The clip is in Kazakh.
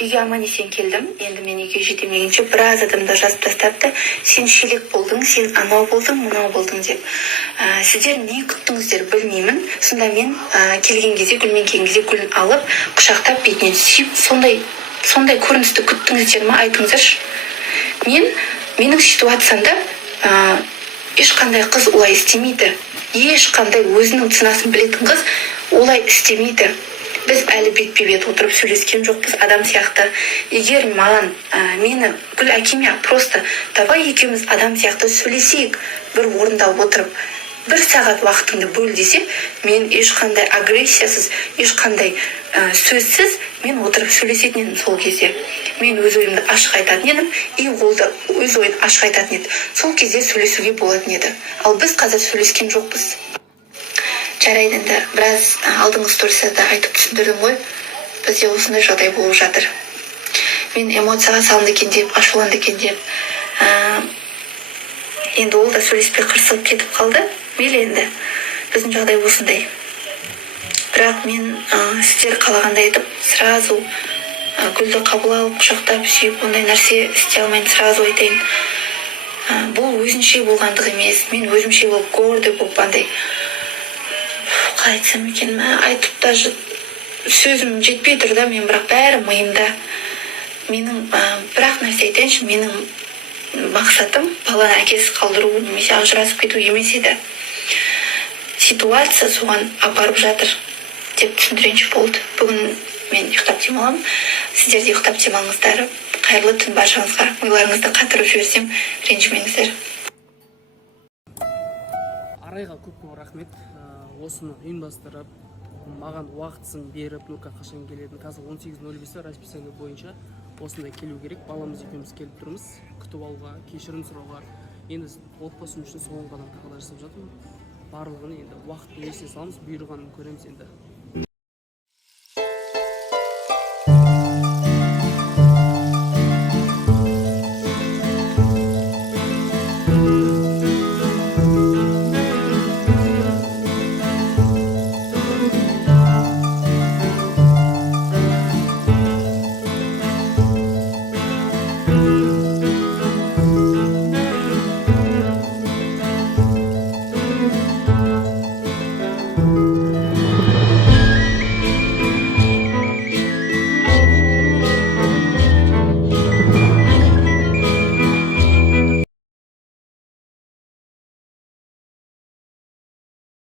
үйге аман есен келдім. Енді мен үйге жетемегенше біраз адамдар жазып тастапты. Сен шелек болдың, сен анау болдың, мынау болдың деп. Сіздер не күттіңіздер білмеймін. Сонда мен келген кезде, гүлмен келген кезде гүлін алып, құшақтап бетінен сүйіп, сондай көріністі күттіңіздер ме, айтыңыздаршы. Менің ситуациямда ешқандай қыз олай істемейді. Ешқандай өзінің ценасын білетін қыз олай істемейді. Біз әлі бетпе-бет отырып сөйлескен жоқпыз адам сияқты. Егер маған мені Гүл әкеме просто давай екеуміз адам сияқты сөйлесейік, бір орында отырып, 1 сағат уақытыңды бөл десе, мен ешқандай агрессиясыз, ешқандай сөзсіз мен отырып сөйлесетін едім сол кезде. Мен өз ойымды ашық айтатын едім, и ол да өз ойын ашық айтатын еді. Сол кезде сөйлесуге болатын еді. Ал біз қазір сөйлескен жоқпыз. Жарайды, енді біраз алдыңғы стористерде айтып түсіндірдім ғой. Бізде осындай жағдай болып жатыр. Мен эмоцияға салынды екен деп, ашуланды екен деп. Енді ол да сөйлеспей қырсығып кетіп қалды. Мейлі енді. Біздің жағдай осындай. Бірақ мен сіздер қалағандай етіп, сразу гүлді қабыл алып, құшақтап, сүйіп, ондай нәрсе істей алмайын, сразу айтайын. Бұл өзінше болғандық емес. Мен өзімше болып, гордый болып, андай қалай айтсам екен, айтып та сөзім жетпей тұр да, мен бірақ бәрі миымда. Менің бірақ нәрсе айтайыншы, менің мақсатым баланы әкесіз қалдыру немесе ажырасып кету емес еді. Ситуация соған апарып жатыр деп түсіндірейінші болды. Бүгін мен ұйықтап демаламын. Сіздер де ұйықтап демалыңыздар. Қайырлы түн баршаңызға. Миларыңызды қатырып жіберсем, ренжімеңіздер. Арайға көп рахмет. Осыны ұйымдастырып, маған уақытысын беріп, Нұрка қашан келетін, қазір 18:05 расписание бойынша осында келу керек. Баламыз екеуміз келіп тұрмыз, күтіп алуға, кешірім сұрауға. Енді отбасым үшін соған ғана тағдыр жасап жатырмын. Барлығын енді уақыт есіне саламыз, бұйырғанын көреміз енді.